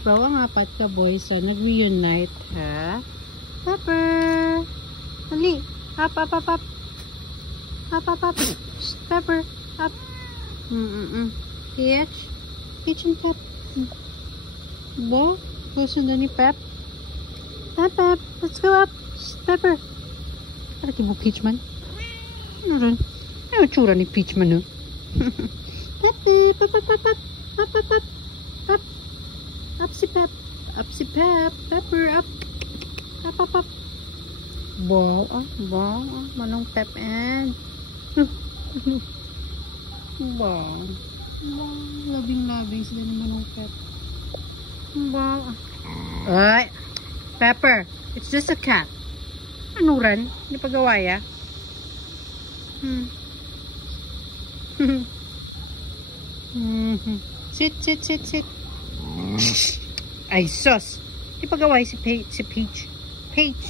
Wow, ang apat ka boys nag-reunite, ha? Pepper! Dali! Up, up, up, up! Up, up, up! Shh, Pepper! Up! Peach? Peach and Pep. Wow, gusto na ni Pep. Pep, Pep! Let's go up! Shh, Pepper! Para mo Peach man. Ano rin? Ano tsura ni Peach man, no? Pepe! Pep, pep, pep, pep! Pep, pep, pep! Pep! Up si Pep! Up si Pep! Pepper! Up! Up, up, up! Wow! Wow! Manong Pep and... Wow! Wow! Labing-labing sila ni Manong Pep. Wow! Ay! Pepper! It's just a cat. Ano ran? Hindi pagawaya? Sit, sit, sit, sit. Ay, sus. Di pagaway si Peach. Peach.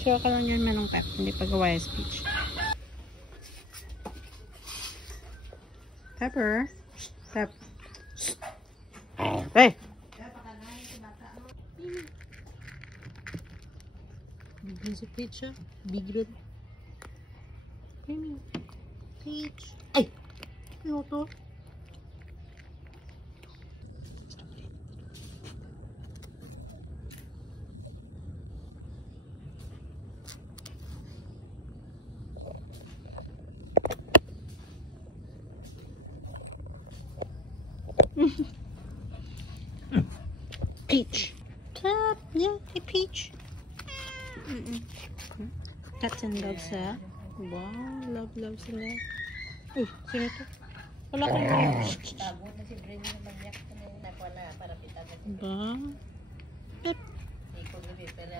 Sure ka lang yun, Manong Pep. Hindi pagaway si Peach. Pepper. Pep. Hey! Bigyan si Peach, ha? Bigyan. Peach. Ay! Ano to? Peach. Tap. Yeah, hey Peach. Cats and dogs, ha? Wow, love sila. Uy, sino to? Wala ko na. Tago na si Brin yung magyak na nakuha na para pitagan. Ba? Pep. Ikaw gabi, pero